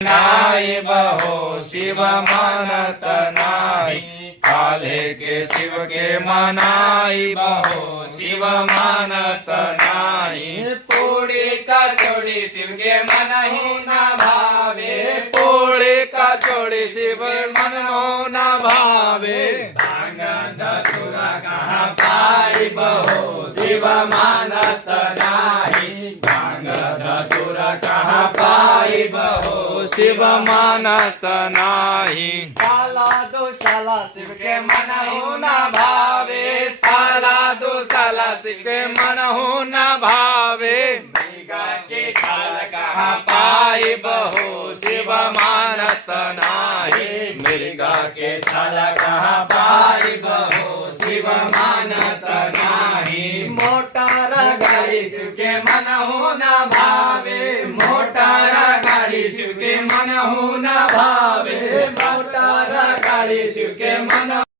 नाई बहो शिव मानत नाही, काले के शिव के मनाई बहो शिव मानत नाही। पूड़ी का चोड़ी शिव के मन ही न भावे, पोड़े का चोड़ी शिव मन हो न भावे। भांग धतूरा कहाँ पाई बहो शिव मानत नाही, भांग धतूरा कहाँ पाई बहो शिव मानत नाही। साला दो साला शिव के मन हो न भावे, साला दो साला शिव के मन हो न भावे। मृगा के खाल कहाँ पाई बहो शिव मानत नाही, मृगा के छाल कहाँ पाई बहो शिव मानत नाही। मोटर गाड़ी शिव के मन हो न भावे, मोटर गाड़ी शिव के मन हो न भावे, मोटर गाड़ी शिव के मन